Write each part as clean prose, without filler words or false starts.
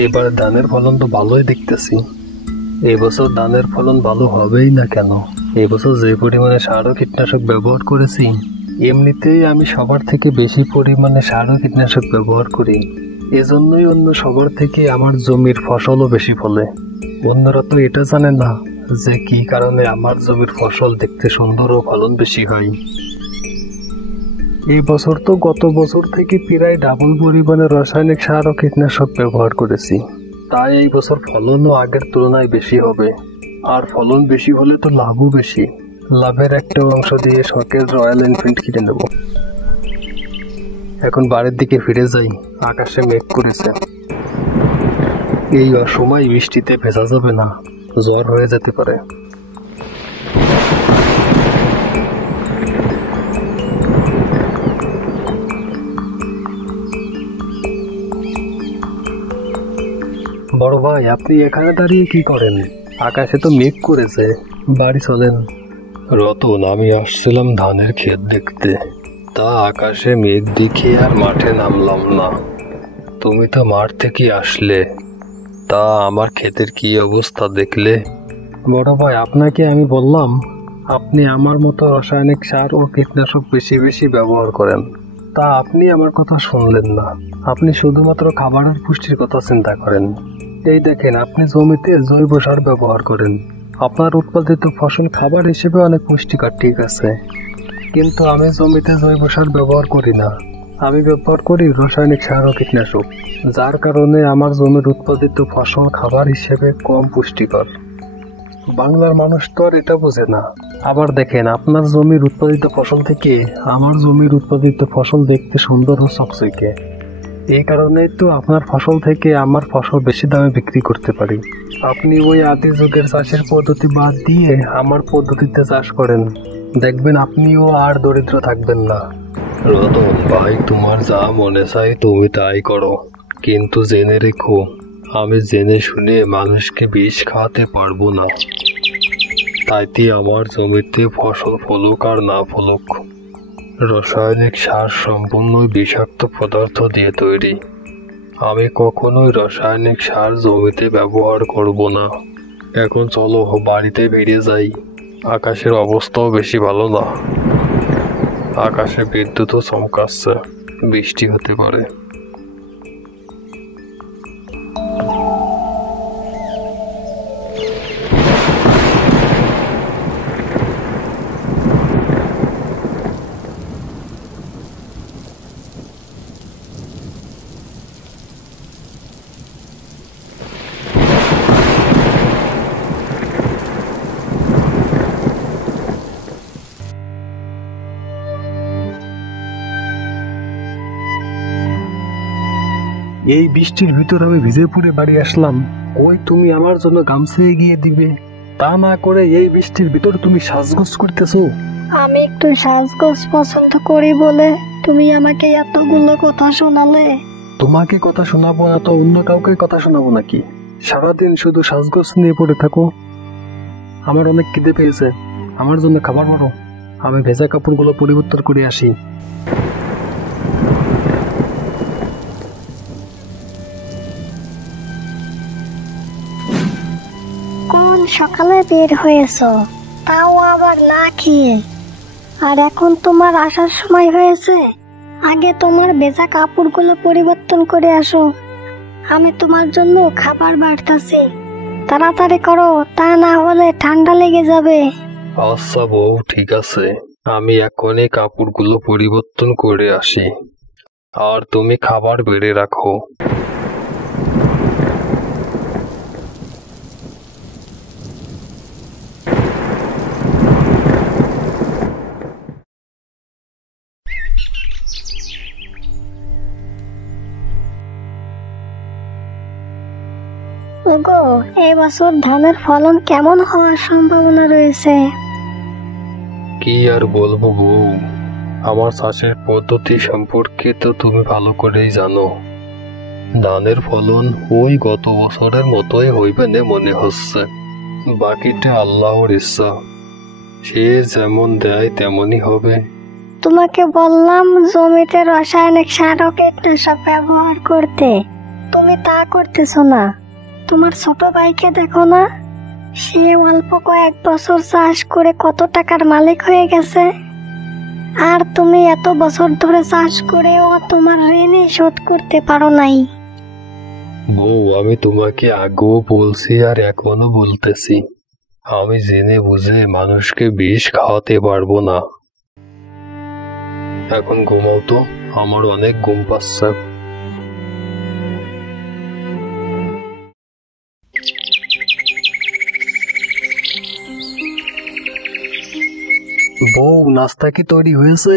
এবার ধানের ফলন তো ভালোই দেখতেছি। এবছর ধানের ফলন ভালো হবেই না কেন? এবছর যে পরিমাণে সার ও কীটনাশক ব্যবহার করেছি, এমনিতেই আমি সবার থেকে বেশি পরিমাণে সার ও কীটনাশক ব্যবহার করি। এজন্যই অন্য সবার থেকে আমার জমির ফসলও বেশি ফলে। অন্যরা তো এটা জানে না যে কি কারণে আমার জমির ফসল দেখতে সুন্দর ও ফলন বেশি হয়। এই বছর তো গত বছর থেকে প্রায় ডাবল পরিমাণে রাসায়নিক সার ও কীটনাশক ব্যবহার করেছি। তাই এই বছর ফলনও আগের তুলনায় বেশি হবে। আর ফলন বেশি হলে তো লাভও বেশি। লাভের একটা অংশ দিয়ে শখের রয়্যাল এনফিল্ড কিনে নেব। এখন বাড়ির দিকে ফিরে যাই। আকাশে মেঘ করেছে। এই অসময় বৃষ্টিতে ভেজা যাবে না, জ্বর হয়ে যেতে পারে। বড় ভাই, আপনি এখানে দাঁড়িয়ে কি করেন? আকাশে তো মেঘ করেছে, বাড়ি চলেন। রতন, আমি আসছিলাম ধানের ক্ষেত দেখতে, তা আকাশে মেঘ দেখে আর মাঠে নামলাম না। তুমি তো মাঠ থেকে আসলে, তা আমার ক্ষেতের কি অবস্থা দেখলে? বড় ভাই, আপনাকে আমি বললাম আপনি আমার মতো রাসায়নিক সার ও কীটনাশক বেশি বেশি ব্যবহার করেন, তা আপনি আমার কথা শুনলেন না। আপনি শুধুমাত্র খাবারের পুষ্টির কথা চিন্তা করেন। এই দেখেন, আপনি জমিতে জৈব সার ব্যবহার করেন। আপনার উৎপাদিত ফসল খাবার হিসেবে অনেক পুষ্টিকর, ঠিক আছে, কিন্তু আমি জমিতে জৈব সার ব্যবহার করি না। আমি ব্যবহার করি রাসায়নিক সার ও কীটনাশক, যার কারণে আমার জমির উৎপাদিত ফসল খাবার হিসেবে কম পুষ্টিকর। বাংলার মানুষ তো আর এটা বোঝে না। আবার দেখেন, আপনার জমির উৎপাদিত ফসল থেকে আমার জমির উৎপাদিত ফসল দেখতে সুন্দর ও চকচকে। এই কারণেই তো আপনার ফসল থেকে আমার ফসল বেশি দামে বিক্রি করতে পারি। আপনি ওই আদি যুগের চাষের পদ্ধতি বাদ দিয়ে আমার পদ্ধতিতে চাষ করেন, দেখবেন আপনিও আর দরিদ্র থাকবেন না। রতন ভাই, তোমার যা মনে চায় তুমি তাই করো, কিন্তু জেনে রেখো, আমি জেনে শুনে মানুষকে বিষ খাওয়াতে পারবো না। তাইতে আমার জমিতে ফসল ফলুক আর না ফলুক, রাসায়নিক সার সম্পূর্ণ বিষাক্ত পদার্থ দিয়ে তৈরি। আমি কখনোই রাসায়নিক সার জমিতে ব্যবহার করব না। এখন চলো বাড়িতে ফিরে যাই। আকাশের অবস্থাও বেশি ভালো না। আকাশে বিদ্যুৎও চমকাচ্ছে, বৃষ্টি হতে পারে। এই বৃষ্টির ভিতর আমি ভিজে পড়ে বাড়ি আসলাম, ওই তুমি আমার জন্য গামছা এগিয়ে দিবে, তা না করে এই বৃষ্টির ভিতর তুমি সাজগোজ করতেছো। আমি একটু সাজগোজ পছন্দ করি বলে তুমি আমাকে এতগুলো কথা শোনালে। তোমাকে কথা শোনাবো না তো অন্য কাউকে কথা শোনাবো নাকি? সারাদিন শুধু সাজগোজ নিয়ে পড়ে থাকো। আমার অনেক খিদে পেয়েছে, আমার জন্য খাবার মারো। আমি ভেজা কাপড়গুলো পরিবর্তন করে আসি। কোন সকালে বের হয়েছো, তাও আবার না খেয়ে, আর এখন তোমার আসার সময় হয়েছে। আগে তোমার ভেজা কাপড়গুলো পরিবর্তন করে আসো, আমি তোমার জন্য খাবার বাড়তাছি। তাড়াতাড়ি করো, তা না হলে ঠান্ডা লেগে যাবে। আচ্ছা বউ, ঠিক আছে, আমি এখনই কাপড়গুলো পরিবর্তন করে আসি, আর তুমি খাবার বেড়ে রাখো। ওগো, এই বছর ধানের ফলন কেমন হওয়ার সম্ভাবনা রয়েছে? কি আর বলবো বউ, আমার চাষের পদ্ধতি সম্পর্কে তো তুমি ভালো করেই জানো। ধানের ফলন ওই গত বছরের মতোই হইবে না মনে হচ্ছে। বাকিটা আল্লাহর ইচ্ছা, সে যেমন দেয় তেমনই হবে। তোমাকে বললাম জমিতে রাসায়নিক সার ও কীটনাশক ব্যবহার করতে, তুমি তা করতেছো না। তোমার ছোট ভাইকে দেখো না, সে অল্প কয়েক বছর চাষ করে কত টাকার মালিক হয়ে গেছে। আর তুমি এত বছর ধরে চাষ করেও তোমার ঋণই শোধ করতে পারো নাই। বউ, আমি তোমাকে আগেও বলছি আর এখনো বলতেছি, আমি জেনে বুঝে মানুষকে বিষ খাওয়াতে পারবো না। এখন ঘুমাও তো, আমার অনেক ঘুম পাচ্ছে। বউ, নাস্তা কি তৈরি হয়েছে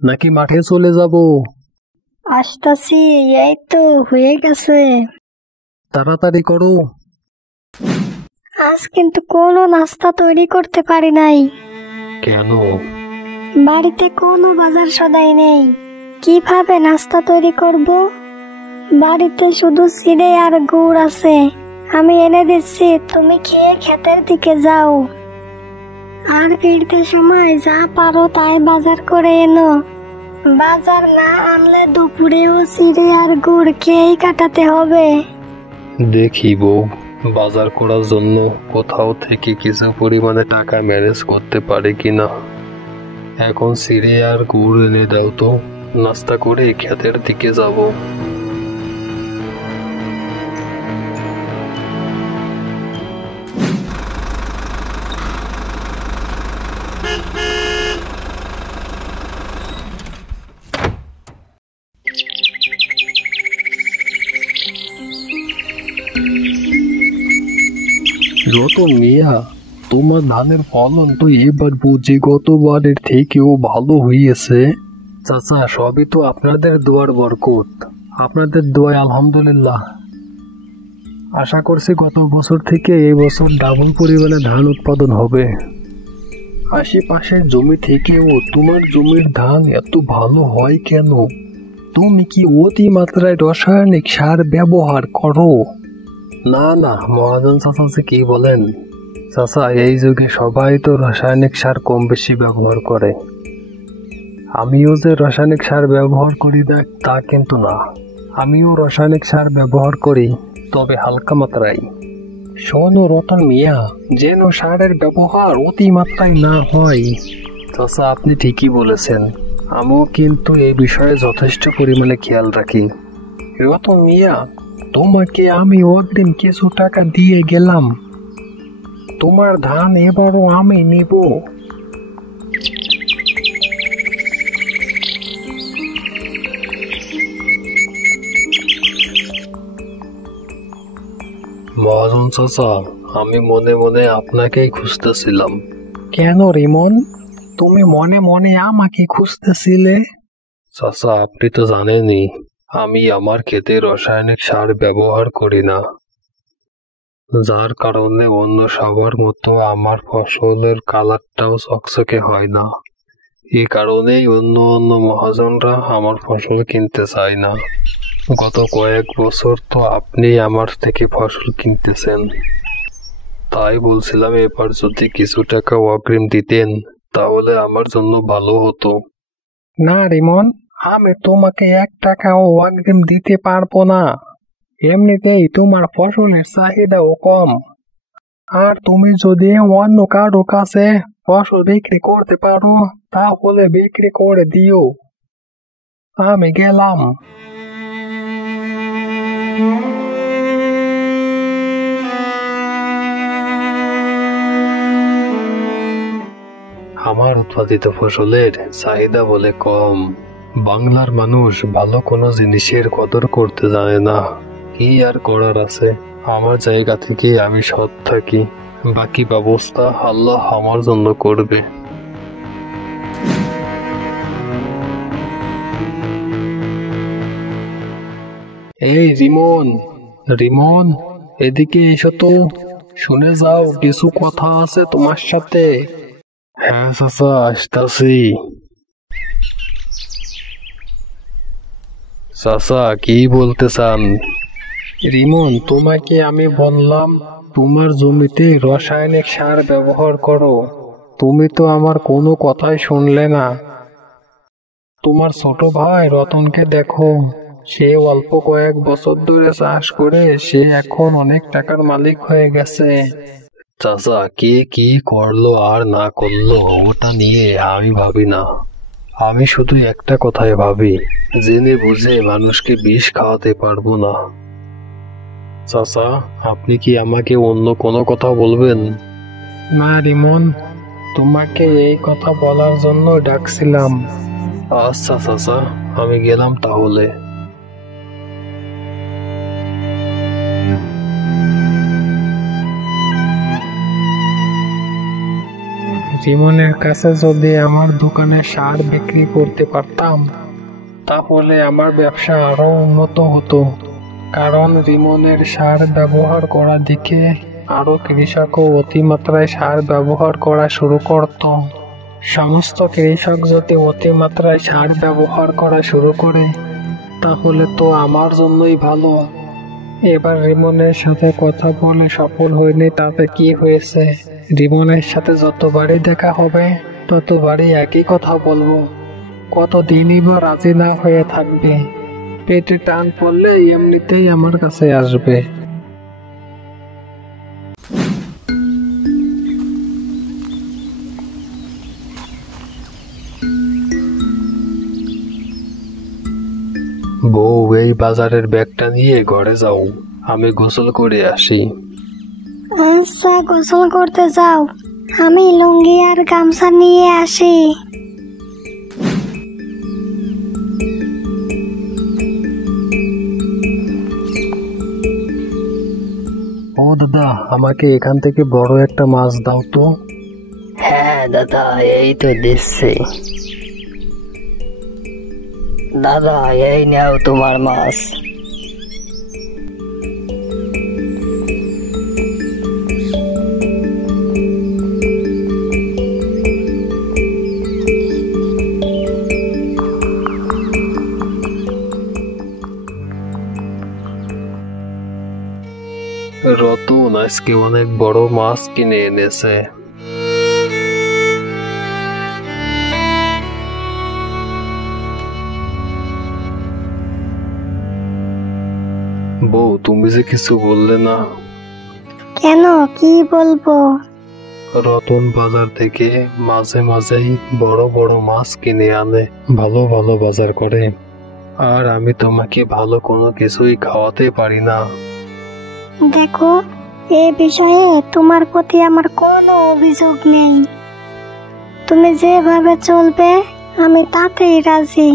নাকি মাঠে চলে যাব? আসতাছি, এই তো হয়ে গেছে। তাড়াতাড়ি করো। আজ কিন্তু কোনো নাস্তা তৈরি করতে পারি নাই। কেন? বাড়িতে কোনো বাজার সদাই নেই, কিভাবে নাস্তা তৈরি করব? বাড়িতে শুধু চিড়ে আর গুড় আছে, আমি এনে দিচ্ছি, তুমি খেয়ে ক্ষেতের দিকে যাও। আর ফিরতে সময় যা পারো তাই বাজার করে এনো। বাজার না আনলে দুপুরেও চিড়ে আর গুড় খেয়েই কাটাতে হবে। দেখি বউ, বাজার করার জন্য কোথাও থেকে কিছু পরিমাণে টাকা ম্যানেজ করতে পারে কিনা। এখন চিড়ে আর গুড় এনে দাও তো, নাস্তা করে ক্ষেতের দিকে যাব। রতন মিয়া, তোমার ধানের ফলন তো এবার বুঝি গতবারের থেকেও ভালো হয়েছে। চাচা, সবই তো আপনাদের দোয়ার বরকত, আপনাদের দোয়ায় আলহামদুলিল্লাহ। আশা করছি গত বছর থেকে এই বছর ডাবল পরিমাণে ধান উৎপাদন হবে। আশেপাশের জমি থেকেও তোমার জমির ধান এত ভালো হয় কেন? তুমি কি অতিমাত্রায় রাসায়নিক সার ব্যবহার করো? না না মহাজন চাচা, যে কি বলেন চাচা, এই যুগে সবাই তো রাসায়নিক সার কম বেশি ব্যবহার করে। আমিও যে রাসায়নিক সার ব্যবহার করি না তা কিন্তু না, আমিও রাসায়নিক সার ব্যবহার করি, তবে হালকা মাত্রায়। শোনো রতন মিয়া, যেন সারের ব্যবহার অতিমাত্রায় না হয়। চাচা, আপনি ঠিকই বলেছেন, আমিও কিন্তু এই বিষয়ে যথেষ্ট পরিমাণে খেয়াল রাখি। রতন মিয়া, তোমাকে আমি অগ্রিম কিছু টাকা দিয়ে গেলাম, তোমার ধান এবারও আমি নেব। মহাজন চাচা, আমি মনে মনে আপনাকেই খুঁজতেছিলাম। কেন রিমন, তুমি মনে মনে আমাকে খুঁজতেছিলে? চাচা, আপনি তো জানেনই আমি আমার ক্ষেতে রাসায়নিক সার ব্যবহার করি না, যার কারণে অন্য সবার মতো আমার ফসলের কালারটাও চকচকে হয় না। এই কারণেই অন্য অন্য মহাজনরা আমার ফসল কিনতে চায় না। গত কয়েক বছর তো আপনি আমার থেকে ফসল কিনতেছেন, তাই বলছিলাম এবার যদি কিছু টাকা অগ্রিম দিতেন তাহলে আমার জন্য ভালো হতো। না রিমন, আমি তোমাকে 1 টাকাও অগ্রিম দিতে পারবো না। এমনিতেই তোমার ফসলের চাহিদাও কম, আর তুমি যদি অন্য কারো কাছে ফসল বিক্রি করতে পারো তাহলে বিক্রি করে দিও। আমি গেলাম। আমার উৎপাদিত ফসলের চাহিদা বলে কম। বাংলার মানুষ ভালো কোনো জিনিসের কদর করতে জানে না। কি আর করার আছে, আমার জায়গা থেকে আমি সৎ থাকি, বাকি ব্যবস্থা আল্লাহ আমার জন্য করবে। এই রিমন, রিমন, এদিকে এসো তো, শুনে যাও, কিছু কথা আছে তোমার সাথে। হ্যাঁ চাচা, আসতাছি। চাচা, কি বলতে চান? রিমন, তোমাকে আমি বললাম তোমার জমিতে রাসায়নিক সার ব্যবহার করো, তুমি তো আমার কোনো কথাই শুনলে না। তোমার ছোট ভাই রতনকে দেখো, সে অল্প কয়েক বছর ধরে চাষ করে সে এখন অনেক টাকার মালিক হয়ে গেছে। চাচা, কে কি করলো আর না করলো ওটা নিয়ে আমি ভাবি না। আমি শুধু একটা কথাই ভাবি, জেনে বুঝে মানুষকে বিষ খাওয়াতে পারবো না। চাচা, আপনি কি আমাকে অন্য কোনো কথা বলবেন? না রিমন, তোমাকে এই কথা বলার জন্য ডাকছিলাম। আচ্ছা চাচা, আমি গেলাম তাহলে। রিমনের কাছে যদি আমার দোকানে সার বিক্রি করতে পারতাম তাহলে আমার ব্যবসা আরো উন্নত হতো, কারণ রিমনের সার ব্যবহার করা দেখে আরো কৃষকও অতিমাত্রায় সার ব্যবহার করা শুরু করত। সমস্ত কৃষক যদি অতিমাত্রায় সার ব্যবহার করা শুরু করে তাহলে তো আমার জন্যই ভালো। এবার রিমনের সাথে কথা বলে সফল হয়নি তাতে কি হয়েছে, রিমনের সাথে যতবারই দেখা হবে ততবারই একই কথা বলবো। কতদিনই বা রাজি না হয়ে থাকবে, পেটে টান পড়লে এমনিতেই আমার কাছে আসবে। বউ, এই বাজারের ব্যাগটা নিয়ে ঘরে যাও, আমি গোসল করে আসি। আচ্ছা, গোসল করতে যাও, আমি লুঙ্গি আর গামছা নিয়ে আসি। ও দাদা, আমাকে এখান থেকে বড় একটা মাছ দাও তো। হ্যাঁ দাদা, এই তো দিচ্ছি। দাদা, এই নাও তোমার মাছ। রতন আজকে অনেক বড় মাছ কিনে এনেছে। বউ, তুমি যে কিছু বললে না। কেন, কি বলবো? রতন বাজার থেকে মাঝে মাঝেই বড় বড় মাছ কিনে আনে, ভালো ভালো বাজার করে, আর আমি তোমাকে ভালো কোনো কিছুই খাওয়াতে পারি না। দেখো, এ বিষয়ে তোমার প্রতি আমার কোনো অভিযোগ নেই। তুমি যেভাবে চলবে আমি তাতেই রাজি।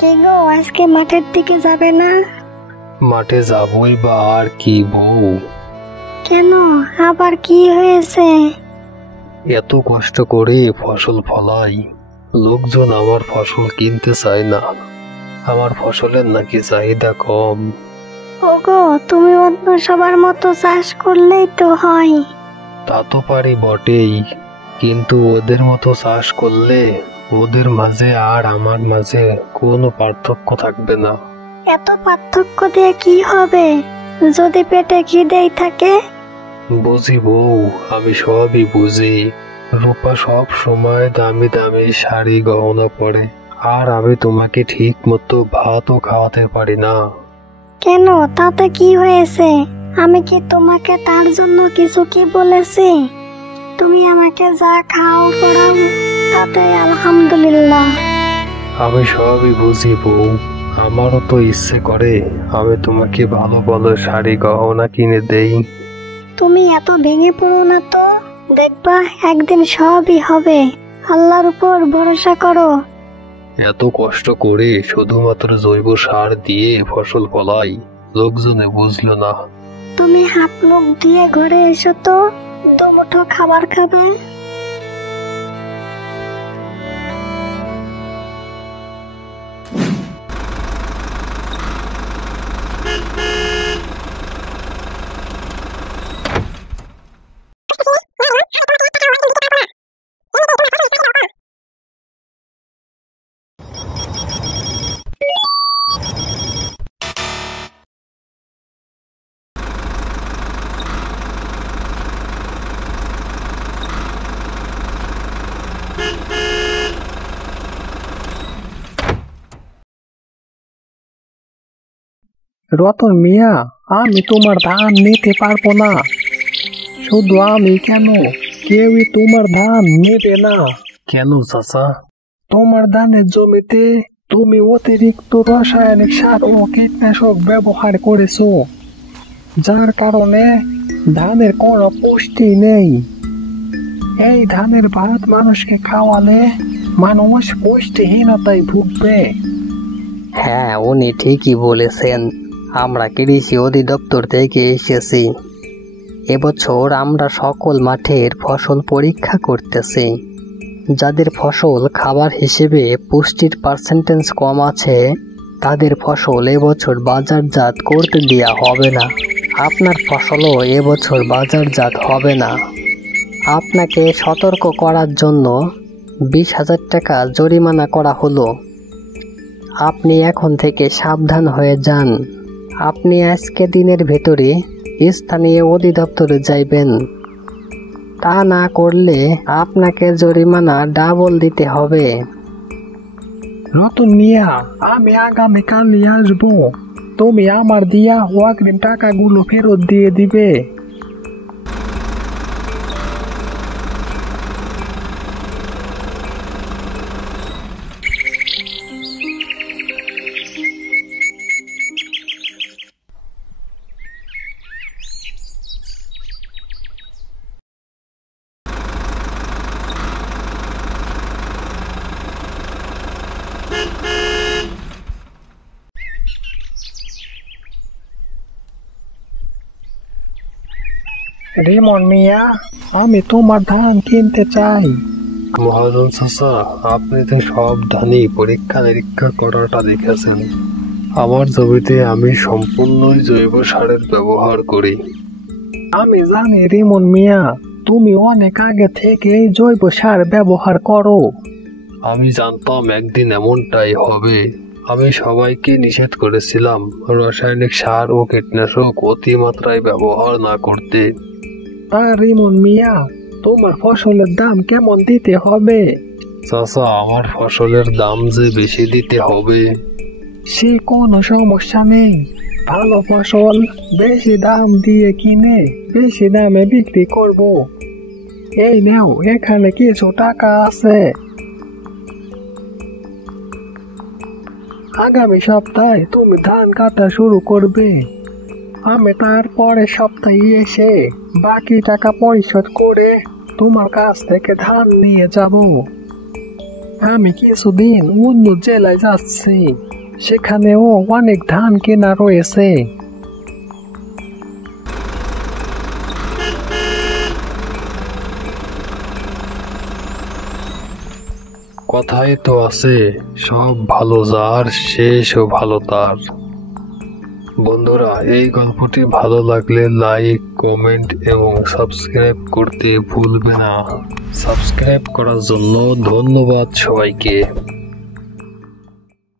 কে গো, আজকে মাঠের দিকে যাবে না? মাঠে যাবই বা আর কি বউ। কেন, আবার কি হয়েছে? এত কষ্ট করে ফসল ফলাই, লোকজন আমার ফসল কিনতে চায় না, আমার ফসলের নাকি চাহিদা কম। ওগো, তুমি অন্য সবার মতো চাষ করলেই তো হয়। তা তো পারি বটেই, কিন্তু ওদের মতো চাষ করলে ওদের মাঝে আর আমার মাঝে কোনো পার্থক্য থাকবে না। এত পার্থক্য দিয়ে কি হবে যদি পেটে খিদেই থাকে? বুঝি বউ, আমি সবই বুঝি। রূপা সব সময় দামি দামি শাড়ি গহনা পরে, আর আমি তোমাকে ঠিক মতো ভাতও খাওয়াতে পারি না। কেন, তাতে কি হয়েছে? আমি কি তোমাকে তার জন্য কিছু কি বলেছি? তুমি আমাকে যা খাও পড়াও তাতে আলহামদুলিল্লাহ। আমি সবই বুঝি বউ, আমারও তো ইচ্ছে করে আমি তোমাকে ভালো ভালো শাড়ি গহনা কিনে দেই। তুমি এত ভেঙে পড়ো না তো, দেখবা একদিন সবই হবে। আল্লাহর উপর ভরসা করো। এত কষ্ট করে শুধুমাত্র জৈব সার দিয়ে ফসল ফলাই, লোকজনে বুঝলো না। তুমি হাত মুখ দিয়ে ঘরে এসো তো, দুমুঠো খাবার খাবে। রতন মিয়া, আমি তোমার ধান নিতে পারবো না। শুধু আমি কেন, কেউই তোমার ধান নেবে না। কেন চাচা? তোমার ধানের জমিতে তুমি অতিরিক্ত রাসায়নিক সার ও কীটনাশক ব্যবহার করেছো, যার কারণে ধানের কোনো পুষ্টি নেই। এই ধানের ভাত মানুষকে খাওয়ালে মানুষ পুষ্টিহীনতায় ভুগবে। হ্যাঁ, উনি ঠিকই বলেছেন। আমরা কৃষি অধিদপ্তর থেকে এসেছি। এবছর আমরা সকল মাঠের ফসল পরীক্ষা করতেছি। যাদের ফসল খাবার হিসেবে পুষ্টির পার্সেন্টেজ কম আছে, তাদের ফসল এবছর বাজারজাত করতে দেয়া হবে না। আপনার ফসলও এবছর বাজারজাত হবে না। আপনাকে সতর্ক করার জন্য 20,000 টাকা জরিমানা করা হলো। আপনি এখন থেকে সাবধান হয়ে যান। আপনি আজকে দিনের ভেতরে স্থানীয় অধিদপ্তরে যাইবেন। তা না করলে আপনাকে জরিমানা ডাবল দিতে হবে। রতন মিয়া, আমি আগামীকালই আসবো। তুমি আমার দিয়া অগ্রিম টাকাগুলো ফেরত দিয়ে দিবে। রিমন মিয়া, আমি তোমার ধান কিনতে চাই। মহাজন চাচা, আপনি তো সব ধানই পরীক্ষা নিরীক্ষা করাটা দেখেছেন। আমার জমিতে আমি সম্পূর্ণই জৈব সারের ব্যবহার করি। আমি জানি রিমন মিয়া, তুমি অনেক আগে থেকে জৈব সার ব্যবহার করো। আমি জানতাম একদিন এমনটাই হবে। আমি সবাইকে নিষেধ করেছিলাম রাসায়নিক সার ও কীটনাশক অতিমাত্রায় ব্যবহার না করতে। তা রিমন মিয়া, তোমার ফসলের দাম কেমন দিতে হবে? চাচা, আমার ফসলের দাম যে বেশি দিতে হবে সে কোনো সমস্যা নেই। ভালো ফসল বেশি দাম দিয়ে কিনে বেশি দামে বিক্রি করব। এই নাও, এখানে কিছু টাকা আছে। আগামী সপ্তাহে তুমি ধান কাটা শুরু করবে। আমি তারপরের সপ্তাহে এসে বাকি টাকা পরিশোধ করে তোমার কাছ থেকে ধান নিয়ে যাব। আমি কিছুদিন অন্য জেলায় যাচ্ছি, সেখানেও অনেক ধান কেনা রয়েছে। কথাই তো আছে, সব ভালো যার শেষও ভালো তার। বন্ধুরা, এই গল্পটি ভালো লাগলে লাইক, কমেন্ট এবং সাবস্ক্রাইব করতে ভুলবে না। সাবস্ক্রাইব করার জন্য ধন্যবাদ সবাইকে।